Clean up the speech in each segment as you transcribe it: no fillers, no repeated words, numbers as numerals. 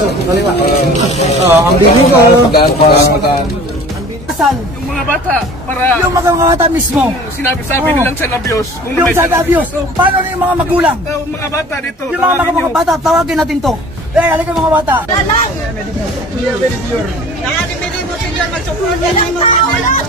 Ang bili ko. Yung mga bata, para... Yung mga bata mismo. Sinabi nilang sa labios. Yung sa labios. Paano na yung mga magulang? Mga bata dito. Yung mga bata, tawagin natin to. Halika mga bata. Lalang! Nakakimili mo sila magsukul ka ng mga ulan!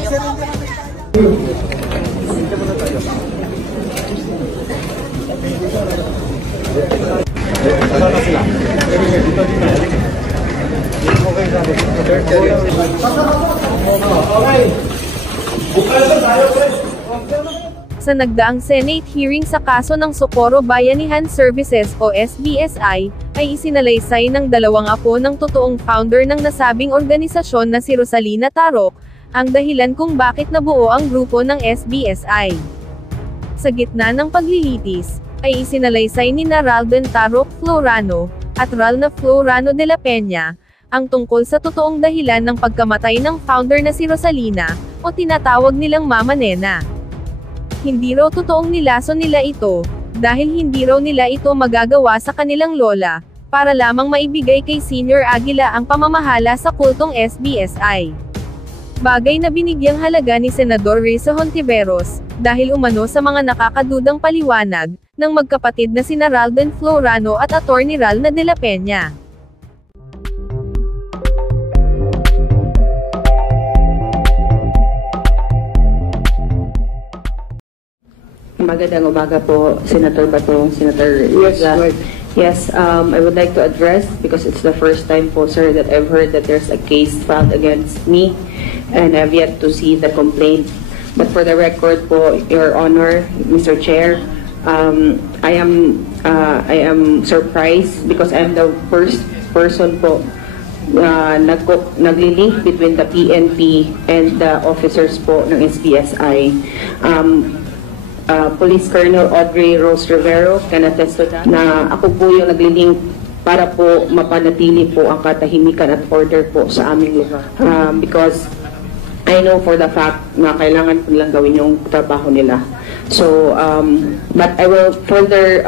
Sa nagdaang Senate hearing sa kaso ng Socorro Bayanihan Services o SBSI, ay isinalaysay ng dalawang apo ng totoong founder ng nasabing organisasyon na si Rosalina Tarok, ang dahilan kung bakit nabuo ang grupo ng SBSI. Sa gitna ng paglilitis, ay isinalaysay ni Ralden Tarok Florano, at Ralna Florano de la Peña, ang tungkol sa totoong dahilan ng pagkamatay ng founder na si Rosalina, o tinatawag nilang Mama Nena. Hindi raw totoong nilason nila ito, dahil hindi raw nila ito magagawa sa kanilang lola, para lamang maibigay kay Senior Aguila ang pamamahala sa kultong SBSI. Bagay na binigyang halaga ni Senador Risa Hontiveros, dahil umano sa mga nakakadudang paliwanag, ng magkapatid na sina Ralden Florano at Attorney Ralna de la Peña. Magandang umaga po, Senator Bato, Senator Riza. Yes, I would like to address, because it's the first time po, sir, that I've heard that there's a case filed against me, and I've yet to see the complaint. But for the record po, Your Honor, Mr. Chair, I am surprised because I'm the first person po naglilink between the PNP and the officers po ng SBSI. Police Colonel Audrey Rose Rivero can attest to that, na ako po yung naglilink para po mapanatili po ang katahimikan at order po sa aming lugar. Because I know for the fact na kailangan po nilang gawin yung trabaho nila. So, but I will further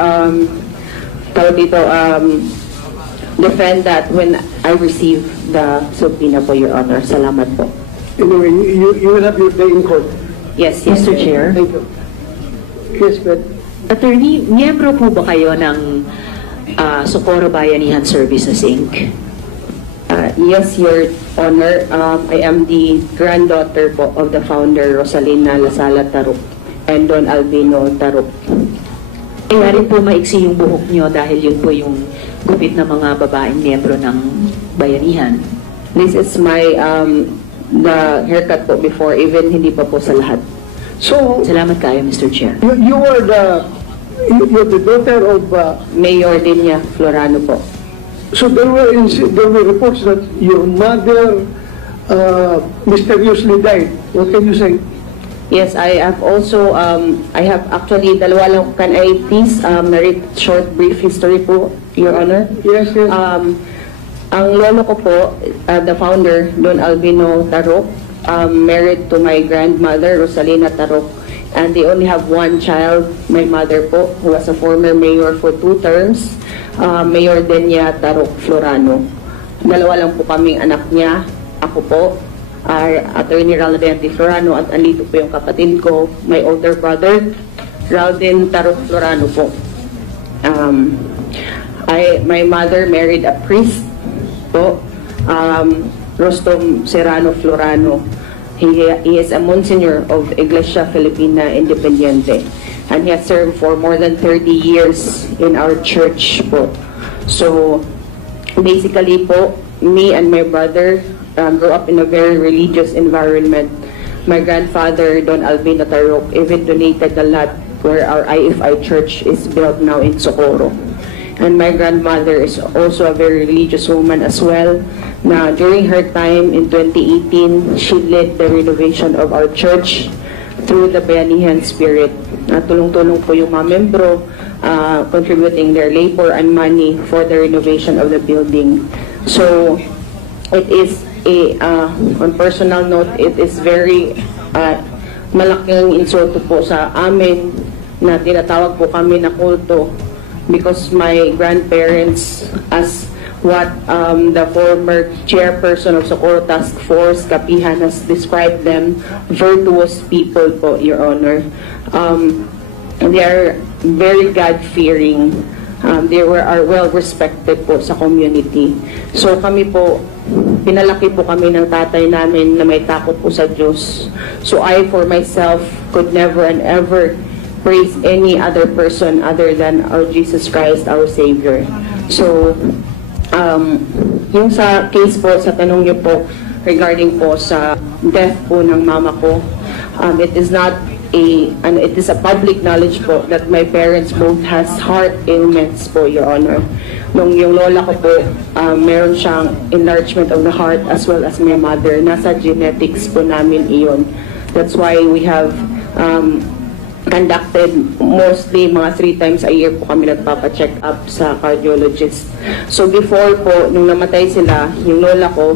defend that when I receive the subpoena po, Your Honor. Salamat po. Anyway, you will have your day in court. Yes, Mr. Chair. Thank you. Yes, but Attorney, miyembro po ba kayo ng Socorro Bayanihan Services, Inc.? Yes, Your Honor. I am the granddaughter po of the founder, Rosalina Lasala Tarok, and Don Albino Tarok. Kaya rin po maiksi yung buhok nyo dahil yun po yung gupit na mga babaeng miyembro ng Bayanihan. This is my the haircut po before, even hindi pa po sa lahat. so Salamat kayo, Mr. Chair. you were you're the daughter of Mayor Dinya Florano po. so there were reports that your mother mysteriously died. What can you say? Yes, I have also I have actually dalawa lang. Can I please narrate short brief history po, Your Honor? Yes, yes. Ang lolo ko po, the founder, Don Albino Tarok, married to my grandmother, Rosalina Tarok, and they only have one child, my mother po, who was a former mayor for 2 terms, Mayor Denia Tarok Florano. Dalawa lang po kaming anak niya, ako po, Attorney Ralden Florano, at andito po yung kapatid ko, my older brother, Ralden Tarok Florano po. My mother married a priest po, Rostom Serrano Florano. He is a Monsignor of Iglesia Filipina Independiente, and he has served for more than 30 years in our church po. So basically po, me and my brother grew up in a very religious environment. My grandfather, Don Albino Tarok, even donated the lot where our IFI church is built now in Socorro. And my grandmother is also a very religious woman as well. Na during her time in 2018, she led the renovation of our church through the Bayanihan spirit. Tulong-tulong po yung mga membro, contributing their labor and money for the renovation of the building. So it is on personal note, it is very malaking insulto po sa amin na tinatawag po kami na kulto, because my grandparents, as what the former chairperson of Socorro Task Force, Kapihan, has described them, virtuous people po, Your Honor. They are very God-fearing. They are well-respected po sa community. So kami po, pinalaki po kami ng tatay namin na may takot po sa Diyos. So I, for myself, could never and ever praise any other person other than our Jesus Christ, our Savior. So, yung sa case po, sa tanong niyo po, regarding po sa death po ng mama ko, it is a public knowledge po that my parents both has heart ailments po, Your Honor. Nung yung lola ko po, meron siyang enlargement of the heart as well as my mother. Nasa genetics po namin iyon. That's why we have conducted mostly mga 3 times a year po kami nagpapa-check up sa cardiologist. So before po, nung namatay sila, yung lola ko,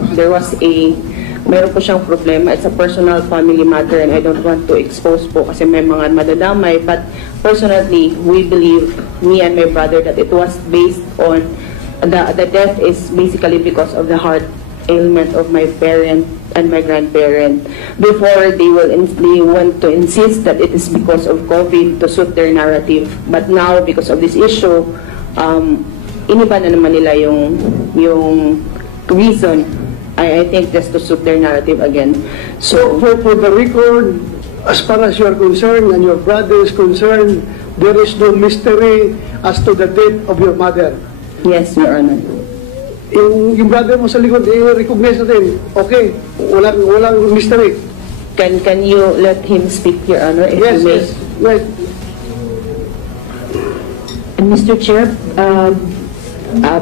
meron po siyang problema. It's a personal family matter and I don't want to expose po kasi may mga madadamay. But personally, we believe, me and my brother, that it was based on, the death is basically because of the heart ailment of my parent and my grandparent. Before, they want to insist that it is because of COVID to suit their narrative. But now, because of this issue, iniba na naman nila yung reason. I think just to suit their narrative again. So, for the record, as far as you are concerned and your brother is concerned, there is no mystery as to the death of your mother. Yes, Your Honor. Yung brother mo sa likod, i-recognize natin. Okay, walang mystery. Can you let him speak, Your Honor? If Yes, you may? yes. Right. And Mr. Chair,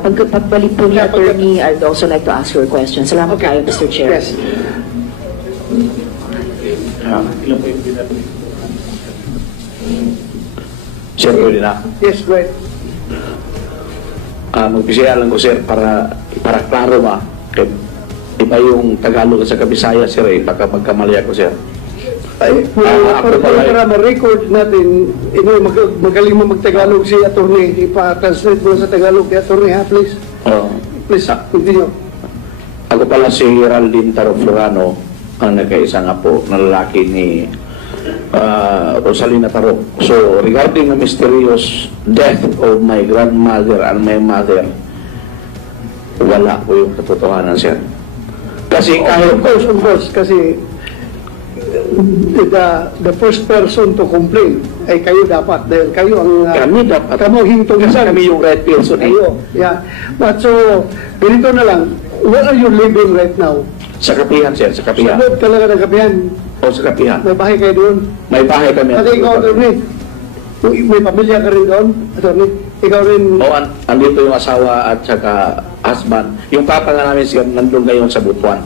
pagbalik po ni Attorney, I'd also like to ask you a question. Salamat kayo, Mr. Chair. Yes. Sir, pwede na. Yes, right. Magpisaya lang ko, sir, para klaro ma. Iba yung Tagalog sa Kabisaya, sir, baka magkamali ako, sir. Para ma-record natin, magaling mo mag-Tagalog si attorney, ipa-translate mo sa Tagalog kay attorney, ha, please? Please, continue. Ako pala si Geraldine Taro Florano, ang nagkaisa nga po na lalaki ni Rosalina Taro. So, regarding the mysterious death of my grandmother and my mother, wala po yung katotohanan, sir. Kasi Of course, kasi the first person to complain ay kayo dapat dahil kayo ang kami dapat. kamo hintong Kasi kami yung right person. Kayo, yeah. But so, ganito na lang, where are you living right now? Sa Kapihan, sir, sa Sa Kapihan. loob talaga ng Kapihan. O sa Kapihan. May bahay kayo doon. May bahay kami. At ikaw, attorney, may pamilya ka rin doon, attorney. Ikaw rin. O, andito yung asawa at saka husband. Yung papa nga namin, sir, nandun ngayon sa Butuan.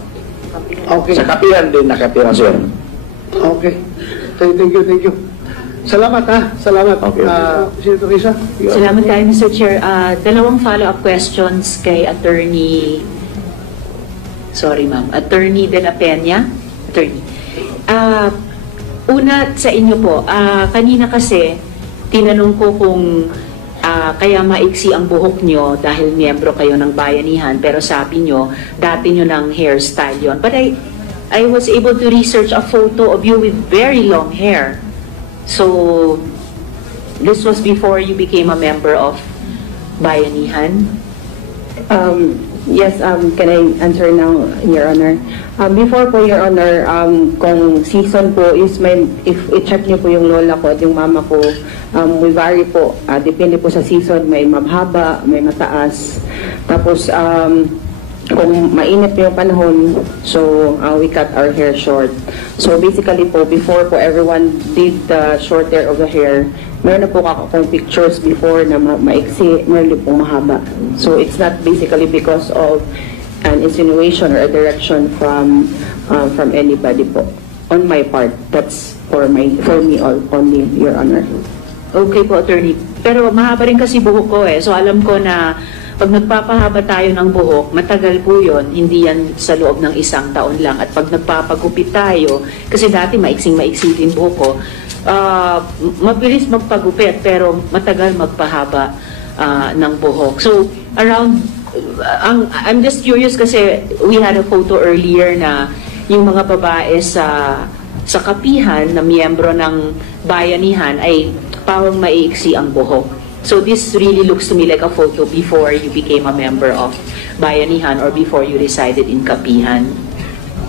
Okay. Sa Kapihan din nakatira, sir. Okay. Thank you. Salamat, ha. Salamat. Okay. Senator Risa. Salamat kayo, Mr. Chair. Dalawang follow-up questions kay Attorney De La Peña. Attorney. Una sa inyo po, kanina kasi tinanong ko kung kaya maiksi ang buhok nyo dahil miyembro kayo ng bayanihan, pero sabi nyo, dati nyo ng hairstyle yon. But I was able to research a photo of you with very long hair. So, this was before you became a member of bayanihan? Yes, can I answer now, Your Honor? Before po, Your Honor, kung season po is if i-check niyo po yung lola ko at yung mama ko, we vary po. Depende po sa season, may mabhaba, may mataas. Tapos, kung mainit po yung panahon, so we cut our hair short. So basically po, before po everyone did the short hair of the hair, meron na po akong pictures before na maiksi, meron din po mahaba. So it's not basically because of an insinuation or a direction from anybody po. On my part, that's for me only, Your Honor. Okay po, Attorney. Pero mahaba rin kasi buhok ko eh. So alam ko na pag nagpapahaba tayo ng buhok, matagal po yun, hindi yan sa loob ng 1 taon lang. At pag nagpapagupit tayo, kasi dati maiksing-maiksi din buhok ko, mabilis magpagupit pero matagal magpahaba ng buhok. So, around I'm just curious kasi we had a photo earlier na yung mga babae sa kapihan na miyembro ng bayanihan ay parang maiiksi ang buhok. So this really looks to me like a photo before you became a member of bayanihan or before you resided in kapihan.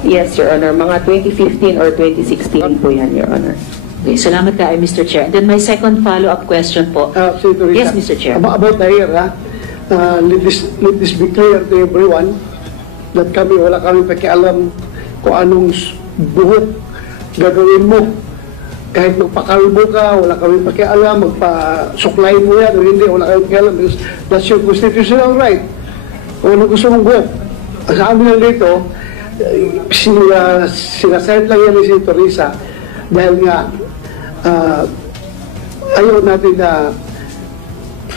Yes, Your Honor. Mga 2015 or 2016 po yan, Your Honor. Okay, salamat ka, Mr. Chair. And then my second follow-up question po. Senator Risa, Yes, Mr. Chair. About the hair, let this be clear to everyone that wala kami pakialam kung anong buhok gagawin mo. Kahit magpakalbo ka, wala kami pakialam, magpasuklay mo yan o hindi, wala kami pakialam because that's your constitutional right. Kung ano gusto mong buhok. Sa amin lang dito, sinasayad lang yan ni Senator Risa dahil nga ayaw natin na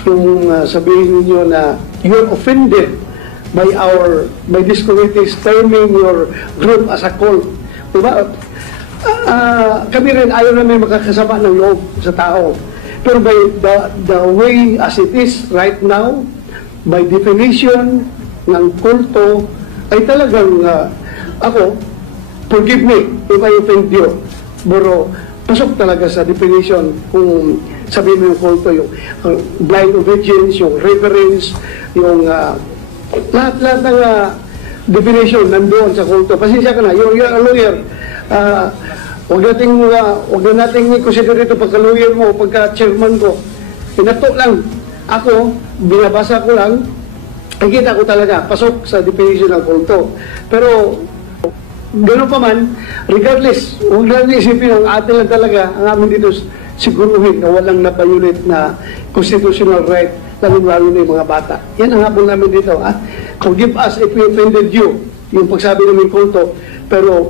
yung sabihin ninyo na you're offended by this committee's terming your group as a cult. Diba? Kami rin ayaw namin makakasama ng loob sa tao. Pero by the way as it is right now, by definition ng kulto, ay talagang ako, forgive me if I offend you. Pero pasok talaga sa definition kung sabihin mo yung kulto, yung blind obedience, yung reverence, yung lahat ng definition nandoon sa kulto. Pasensya ka na, you're a lawyer. Huwag na nating i-consider ito pagka-lawyer mo, pagka-chairman ko. Pinato lang. Ako, binabasa ko lang, nakikita ko talaga, pasok sa definition ng kulto. Pero, gano'n pa man, regardless, huwag natin isipin ang atin lang talaga, ang amin dito siguruhin na walang nabayulit na constitutional right, lalong-lalo na yung mga bata. Yan ang habol namin dito. Forgive us if we offended you, yung pagsabi namin kulto, pero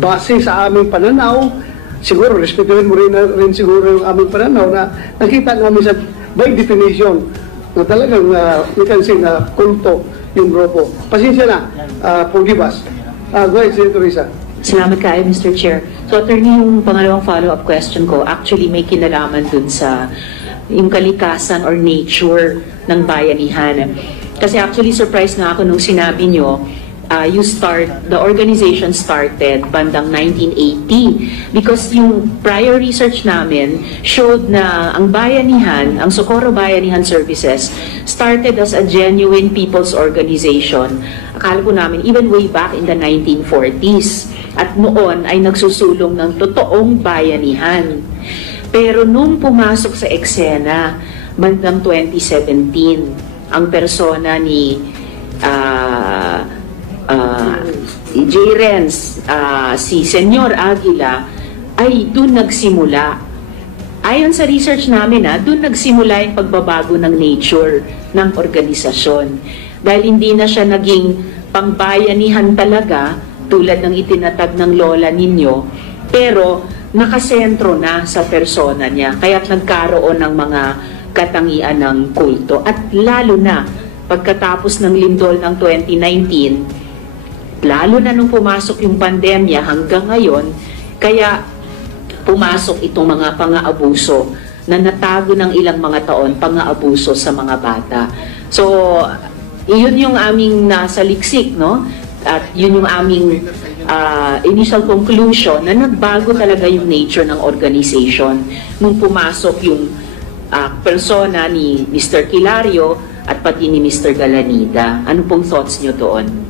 base sa aming pananaw, siguro, respetuhin mo rin siguro yung aming pananaw na nakita namin sa, by definition, na talagang we can say na kulto yung grupo. Pasensya na, forgive us. Go ahead, Senator Risa. Salamat kayo, Mr. Chair. So, attorney, yung pangalawang follow-up question ko, actually may kinalaman dun sa yung kalikasan or nature ng bayanihan. Kasi actually, surprised nga ako nung sinabi nyo, the organization started bandang 1980 because yung prior research namin showed na ang bayanihan, ang Socorro Bayanihan Services started as a genuine people's organization. Akala ko namin even way back in the 1940s at noon ay nagsusulong ng totoong bayanihan. Pero nung pumasok sa eksena bandang 2017 ang persona ni J. Renz, si Senyor Aguila, ay doon nagsimula. Ayon sa research namin, doon nagsimula yung pagbabago ng nature ng organisasyon. Dahil hindi na siya naging pangbayanihan talaga, tulad ng itinatag ng lola ninyo, pero nakasentro na sa persona niya. Kaya't nagkaroon ng mga katangian ng kulto. At lalo na, pagkatapos ng lindol ng 2019, lalo na nung pumasok yung pandemya hanggang ngayon, kaya pumasok itong mga pang-aabuso na natago ng ilang mga taon, pang-aabuso sa mga bata. So, iyon yung aming nasa liksik, no? At yun yung aming initial conclusion na nagbago talaga yung nature ng organization nung pumasok yung persona ni Mr. Kilario at pati ni Mr. Galanida. Ano pong thoughts nyo doon?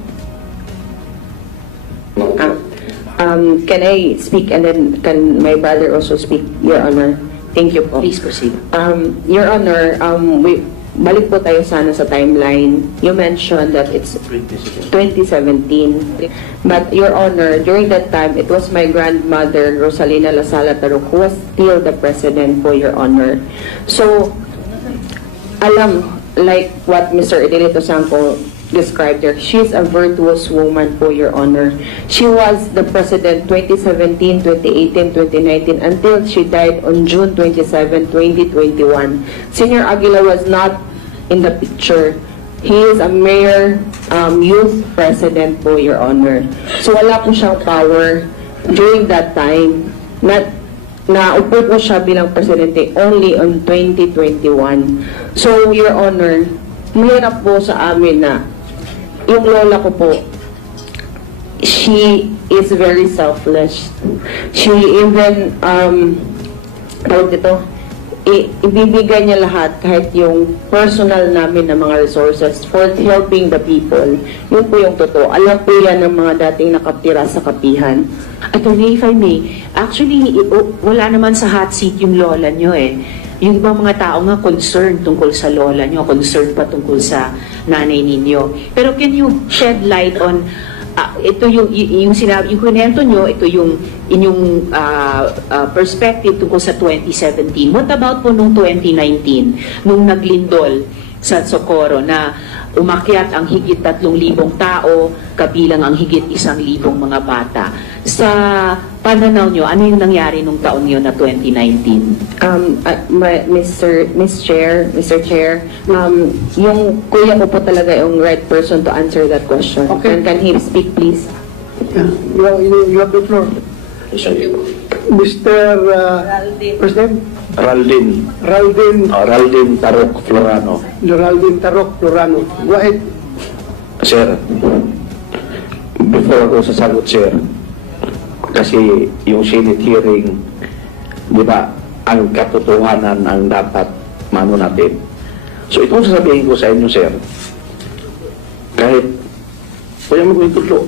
Can I speak and then can my brother also speak, Your Honor? Thank you po. Please proceed. Your Honor, balik po tayo sana sa timeline. You mentioned that it's 2017. But Your Honor, during that time, it was my grandmother, Rosalina Lasala Taruk, who was still the president po, Your Honor. So, like what Mr. Edelito Sangco described her, she's a virtuous woman po, Your Honor. She was the president 2017, 2018, 2019 until she died on June 27, 2021. Senior Aguila was not in the picture. He is a mayor, youth president po, Your Honor. So wala po siyang power during that time. Naupo po siya bilang presidente only on 2021. So, Your Honor, mahirap po sa amin na yung lola ko po, she is very selfless. She even, tawag dito, ibibigay niya lahat kahit yung personal namin na mga resources for helping the people. Yun po yung totoo. Alam po yan ng mga dating nakatira sa kapihan. Attorney, if I may, actually, wala naman sa hot seat yung lola nyo eh. Yung ibang mga tao nga concerned tungkol sa lola nyo, concerned pa tungkol sa nanay ninyo. Pero can you shed light on, ito yung sinabi, yung kunento nyo, ito yung inyong perspective tungkol sa 2017. What about po nung 2019, nung naglindol sa Socorro na umakyat ang higit 3,000 tao, kabilang ang higit 1,000 mga bata. Sa pananaw nyo, ano yung nangyari nung taon yun na 2019? Mr. Chair, yung kuya ko po talaga yung right person to answer that question. Okay. Can he speak, please? You have the floor. Mr. First name? Raldin Tarok Florano. Geraldine Tarok Florano. Go ahead. Sir, before ako sasagot, sir, kasi yung Senate hearing, di ba, ang katotohanan ang dapat mano natin. So itong sasabihin ko sa inyo, sir, kahit pwede mo kong tudlo,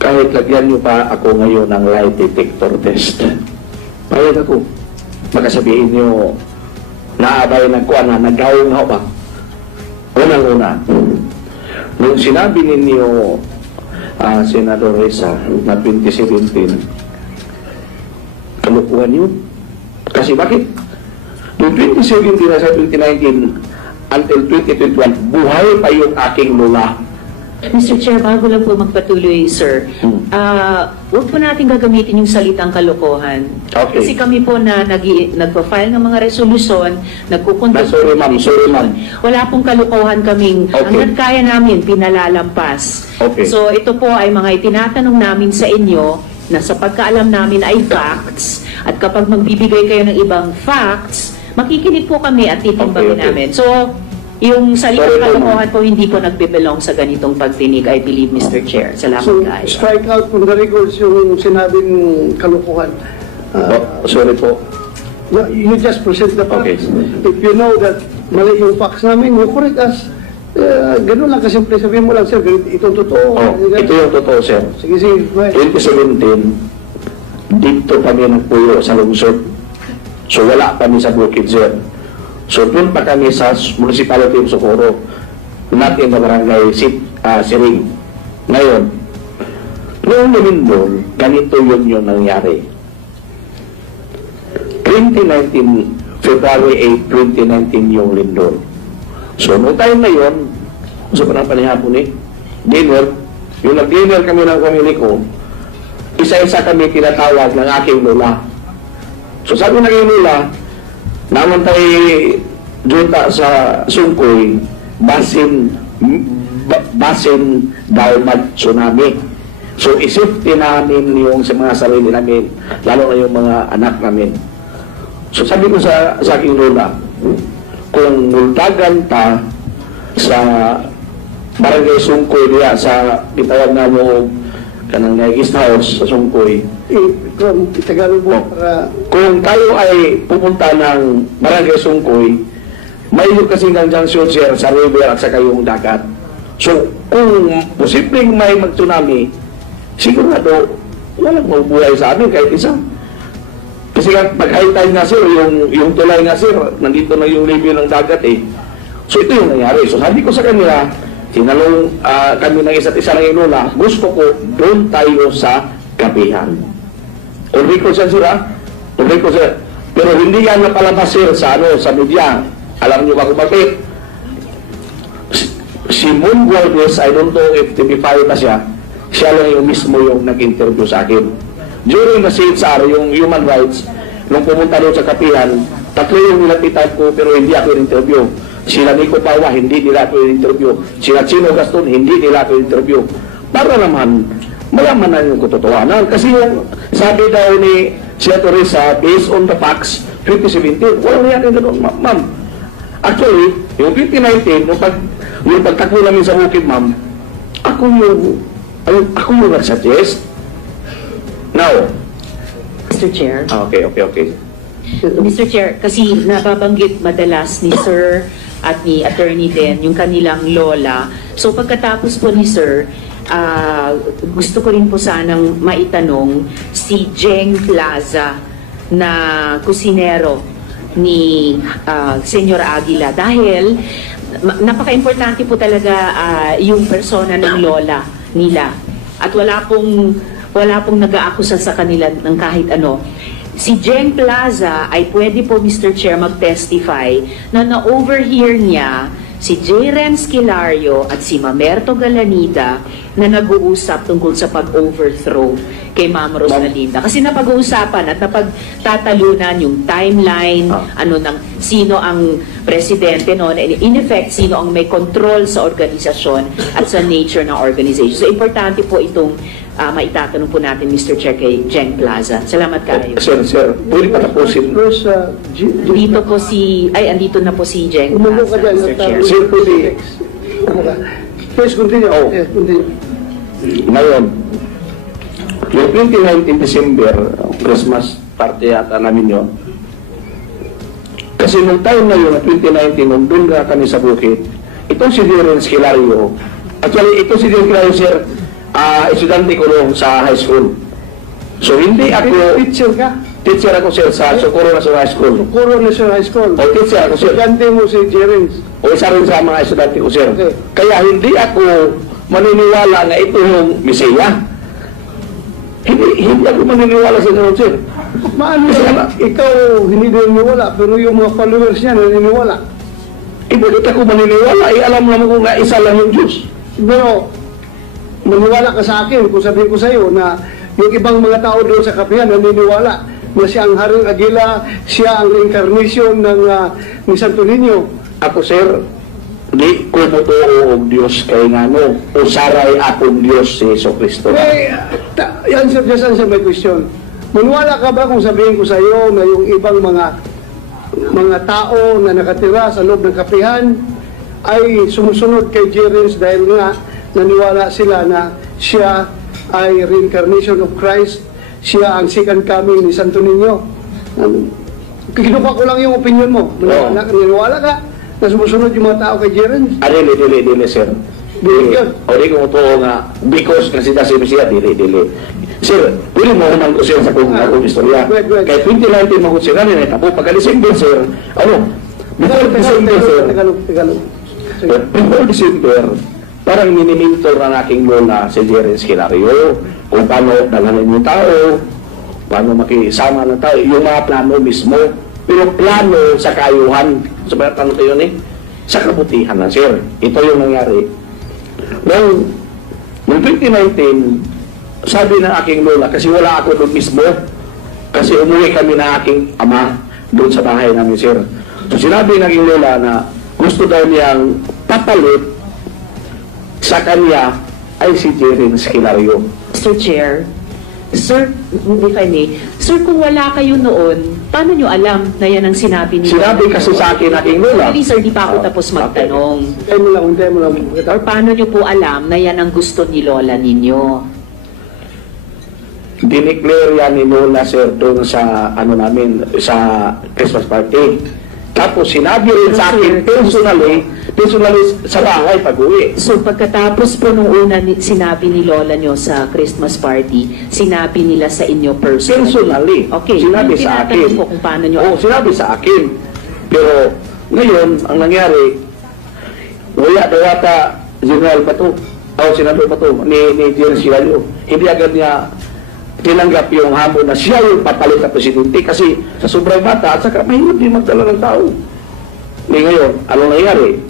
kahit lagyan nyo pa ako ngayon ng lie detector test, payag ako. Makasabihin nyo, naabay ng kuwan na nagawin ako ba? Unang-una, nung sinabi ninyo, Senador Reza, na 2017, kalukuhan yun. Kasi bakit? Noong 2017 na sa 2019, until 2021, buhay pa yung aking lola. Mr. Chair, bago lang po magpatuloy, sir, huwag po natin gagamitin yung salitang kalokohan. Okay. Kasi kami po na nagpa-file ng mga resolusyon, nagkukontrol. Sorry, ma'am. Wala pong kalokohan kaming, hanggat kaya namin, pinalalampas. Okay. So, ito po ay mga itinatanong namin sa inyo na sa pagkaalam namin ay facts, at kapag magbibigay kayo ng ibang facts, makikinig po kami at titimbangin namin. So, yung salitang kalokohan po hindi po nagbe-belong sa ganitong pagdinig, I believe, Mr. Chair. Salamat So, kayo. strike out from the records yung sinabing kalukuhan. Sorry po. You just present the facts. Okay. If you know that mali yung facts namin, you correct us. Ganun lang kasimple. Sabihin mo lang, sir, itong totoo. Ito yung totoo, sir. Sige. 2017, dito kami nagpuyo sa lungsod. So wala kami sa Bukid, sir. So doon pa kami sa municipality of Socorro, not in the barangay Siring. Ngayon, noong lumindol, ganito yun nangyari. 2019, February 8, 2019 yung lindol. So noong time na yun, sa panahapon dinner, yung nag-dinner kami ng pamilya ko, isa-isa kami tinatawag ng aking lola. So sabi ng aking lola, naman tayo junta sa Sungkoy, basin daw mag-tsunami. So isipti namin yung sa mga sarili namin, lalo na yung mga anak namin. So sabi ko sa aking lola, kung multagan pa sa barangay Sungkoy diya sa itawag na mo kanang guest house sa Sungkoy, Tagalog mo para... Kung tayo ay pupunta ng barangay Sungkoy, may kasi ng junction, sir, sa river at sa kayong dagat. So, kung posibleng may mag-tsunami, sigurado, walang mabubuhay sa amin kahit isa. Kasi pag high tide nga, sir, yung tulay nga, sir, nandito na yung level ng dagat eh. So, ito yung nangyari. So, sabi ko sa kanila, tinalong kami ng isa't isa ng lola, gusto ko doon tayo sa kapihan. Ulriko siya, sir, Ulriko siya. Pero hindi yan napalabas, sir, sa media. Alam niyo ba kung bakit? Si Moon Guardes, I don't know if TV5 na siya lang yung mismo yung nag-interview sa akin. During the CHR, yung human rights, nung pumunta doon sa kapihan, 3 yung nilapitan ko, pero hindi ako in-interview. Sila Nico Pawa, hindi nila ako in-interview. Sila Chino Gaston, hindi nila ako in-interview. Para naman, malaman na yung katotohanan. Kasi yung sabi daw ni Senator Reza, based on the facts, 2017, walang nangyari ganoon, ma'am. Actually, yung 2019, yung pagtakbo namin sa bukid, ma'am, ako yung nag-suggest. Now, Mr. Chair. okay. Mr. Chair, kasi nababanggit madalas ni Sir at ni Attorney din yung kanilang lola. So pagkatapos po ni Sir, gusto ko rin po sanang maitanong si Jeng Plaza na kusinero ni Senyor Aguila dahil napaka-importante po talaga yung persona ng lola nila at wala pong nag-aakusa sa kanila ng kahit ano. Si Jeng Plaza ay pwede po, Mr. Chair, mag-testify na na-overhear niya si J. Renz Kilario at si Mamerto Galanida na nag-uusap tungkol sa pag-overthrow kay Ma'am Rosalinda. Kasi napag-uusapan at napagtatalunan yung timeline, sino ang presidente noon, in effect, sino ang may control sa organisasyon at sa nature ng organization. So, importante po itong maitatanong po natin, Mr. Chair, kay Jeng Plaza. Salamat kayo. Sir, pwede patapusin. Dito po andito na po si Jeng Plaza, Mr. Chair. Sir, pwede. Please continue. Yes, continue. Ngayon, yung 2019 December, Christmas party yata namin yun. Kasi nung time na yun, 2019, nung doon na kami sa bukid, itong si Renz Kilario, actually, itong si Renz Kilario, sir, estudyante ko nung sa high school. So, hindi ako... Teacher ka? Teacher ako, sir, sa Socorro National High School. Socorro National High School. O, teacher ako, sir. Estudyante mo si Jerens. O, isa rin sa mga estudyante ko, sir. Okay. Kaya hindi ako maniniwala na ito yung Mesiya. Hindi ako maniniwala sa ganun, sir. Maano ikaw hindi naniniwala, pero yung mga followers niya naniniwala. Bakit ako maniniwala? Alam naman ko nga isa lang yung Diyos. Pero, maniwala ka sa akin kung sabihin ko sa iyo na yung ibang mga tao doon sa kapihan naniniwala na siya ang Haring Aguila, siya ang reincarnation ni Santo Niño. Ako, sir, di ko motoo og Diyos kay ngano usaray akong Diyos si Jesucristo. Just answer my question. Maniwala ka ba kung sabihin ko sa iyo na yung ibang mga tao na nakatira sa loob ng kapihan ay sumusunod kay Jerens dahil nga naniwala sila na siya ay reincarnation of Christ, siya ang second coming ni Santo Niño? Kinuha ko lang yung opinion mo. Naniwala ka na sumusunod yung mga tao kay Jerens? Dili, sir. Dili yun. O di ko motoo nga because kasi si Mesiya, dili. Sir, pwede mo naman ko sir sa kung akong istorya. Kaya 2019 mo ko sila rin, tapos pagka December, sir, before December, sir, before December, parang minimintor na aking lola si Jerens Kilario kung paano dalanan yung tao, paano makisama ng tao, yung mga plano mismo. Pero plano sa kaayuhan, sabi na tanong kayo sa kabutihan na, sir. Ito yung nangyari. Noong 2019, sabi ng aking lola, kasi wala ako doon mismo, kasi umuwi kami na aking ama doon sa bahay namin, sir. So sinabi ng aking lola na gusto daw niyang papalit sa kanya ay si Jerens Kilario. Mr. Chair, Sir, if I may, Sir, kung wala kayo noon, paano nyo alam na yan ang sinabi niyo? Sinabi kasi sa akin aking lola. Actually, sir, di pa ako tapos magtanong. Hintay mo lang. Or paano nyo po alam na yan ang gusto ni lola ninyo? Dineclare yan ni lola, sir, doon sa namin, sa Christmas party. Tapos sinabi rin sa akin personally sa bahay pag-uwi. So pagkatapos po nung una sinabi ni lola nyo sa Christmas party, sinabi nila sa inyo personally? Okay. Sinabi sa akin. Po kung paano nyo. Oo, sinabi sa akin. Pero ngayon, ang nangyari, wala daw yata General Bato, Senador Bato, ni Jerens Kilario. Hindi agad niya tinanggap yung hamon na siya yung papalit na presidente kasi sa sobrang bata at saka mahirap din magdala ng tao. Ngayon, ano nangyari?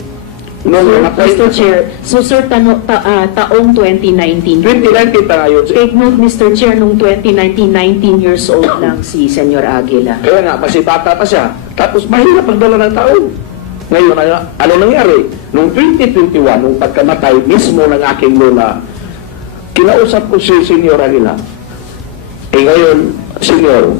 Mr. Chair, so sir, taong 2019. 2019 pa ngayon. Take note, Mr. Chair, nung 2019, 19 years old lang si Senyor Aguila. Kaya nga, kasi bata pa siya. Tapos mahirap magdala ng tao. Ngayon, ano nangyari? Nung 2021, nung pagkamatay mismo ng aking lola, kinausap ko si Senyor Aguila. Ngayon, Senyor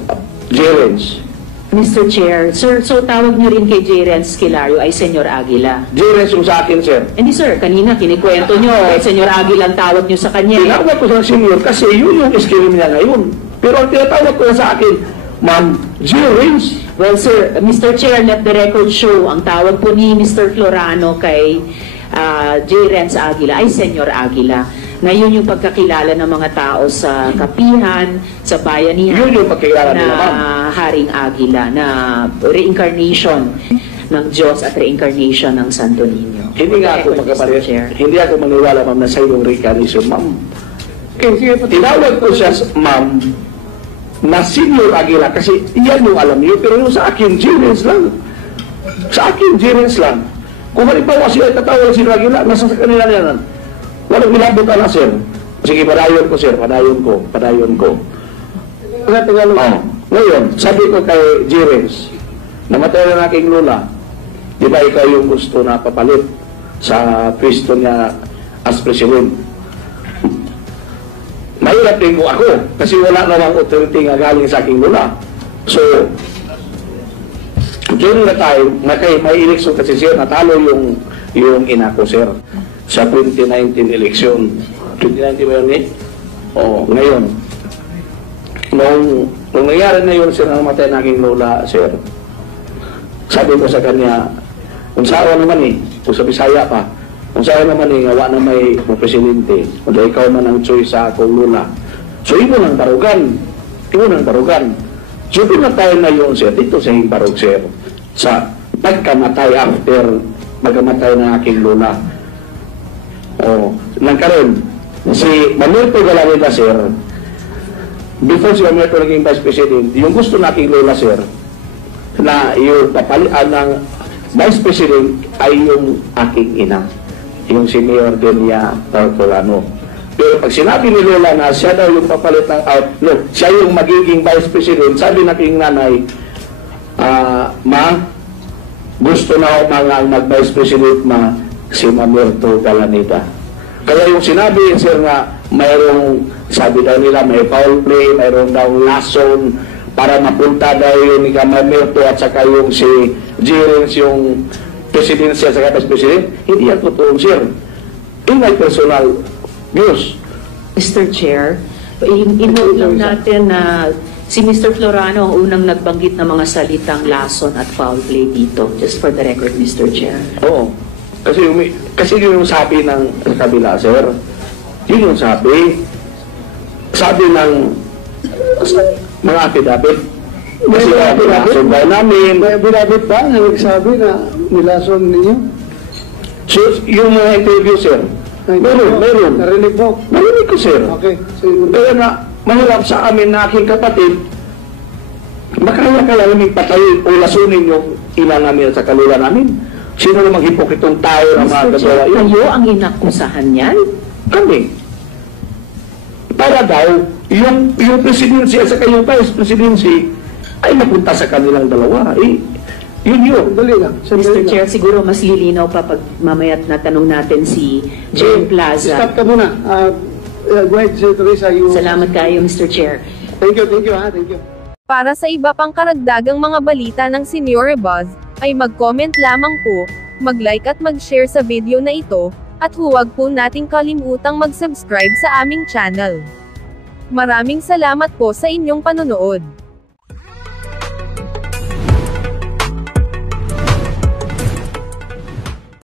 Jerens, Mr. Chair, sir, so tawag niyo rin kay J. Renz Kilario ay Senyor Aguila. Jerez yung sa akin, sir. Hindi sir, kanina kinikwento niyo, Senyor Aguila ang tawag niyo sa kanya. Tinawag ko sa senior kasi yun yung skill niya ngayon. Pero ang tinatawag ko sa akin, Ma'am Jerez. Well sir, Mr. Chair, let the record show, ang tawag po ni Mr. Florano kay J. Renz Aguila ay Senyor Aguila. Ngayon yung pagkakilala ng mga tao sa kapihan, sa bayanihan, Yun yung pagkakilala nila, ma'am. na Haring Aguila, na reincarnation ng Diyos at reincarnation ng Santo Niño. Hindi nga ako magkapares. Hindi ako maniwala, ma'am, na sa iyong reincarnation, ma'am. Tinawag ko siya, ma'am, na Senyor Aguila kasi iyan yung alam niyo, pero yung sa akin, Jerez lang. Sa akin, Jerez lang. Kung halimbawa siya tatawag si Senyor Aguila, nasa sa kanila yan. Walang milabot na, sir. Sige, padayon ko, sir. Padayon ko. Oh. Ngayon, sabi ko kay Jerez, namatay na aking lola, di ba ikaw yung gusto na papalit sa pwesto niya as president? Mahirap din ko ako kasi wala namang authority nga galing sa aking lola. So, during the time, may election kasi sir, natalo yung ina ko, sir, sa 2019 election. 2019 ba yun eh? Oo, ngayon. Nung nangyari na yun, sir, namatay na aking lola, sir, sabi ko sa kanya, kung saan naman eh, kung sa Bisaya pa, kung saan naman eh, ngawa na may presidente, kung ikaw man ang choice sa akong lola. So, imo nang barugan. So, pinatay na yun, sir, dito sa Himbarog, sir, sa pagkamatay after magkamatay na aking lola. O, nagkaroon, si Manuel Galanida, sir, before si Manuel naging vice president, yung gusto na aking lola, sir, na yung papalian ng vice president ay yung aking ina, yung si Mayor Delia Tortolano. Pero pag sinabi ni lola na siya daw yung papalit ng siya yung magiging vice president, sabi na aking nanay, ma, gusto na ako mga mag-vice president, ma, si Mamerto Galanida. Kaya yung sinabi, sir, nga mayroong, sabi daw nila, may foul play, mayroong daw lason para mapunta daw yung ni Mamerto at saka yung si Jerez, yung presidensya sa vice president. Hindi yan totoo, sir. In my personal views. Mr. Chair, inote lang natin na si Mr. Florano ang unang nagbanggit ng mga salitang lason at foul play dito. Just for the record, Mr. Chair. Oo. Kasi yun yung sabi ng kabila, sir. Yun yung sabi ng mga affidavit. Kasi nilason ba namin? May binabit ba na nagsabi na nilason ninyo? So, yung mga interview, sir, meron. Narinig mo? Narinig ko, sir. Okay. Kaya na, mahirap sa amin na aking kapatid, makaya ka lang namin patayin o lasunin yung ina namin at sa kalula namin. Sino namang hipokritong tao na mga gagawa yun? Kayo ang inakusahan yan? Kami. Para daw, yung presidency at saka yung vice presidency ay mapunta sa kanilang dalawa. Yun. Dali lang. Mr. Chair, siguro mas lilinaw pa pag mamaya't natanong natin si Jane Plaza. Stop ka muna. Go ahead, Sir Teresa. Salamat kayo, Mr. Chair. Thank you. Thank you. Para sa iba pang karagdagang mga balita ng Senyor Buzz, ay mag-comment lamang po, mag-like at mag-share sa video na ito, at huwag po nating kalimutang mag-subscribe sa aming channel. Maraming salamat po sa inyong panonood.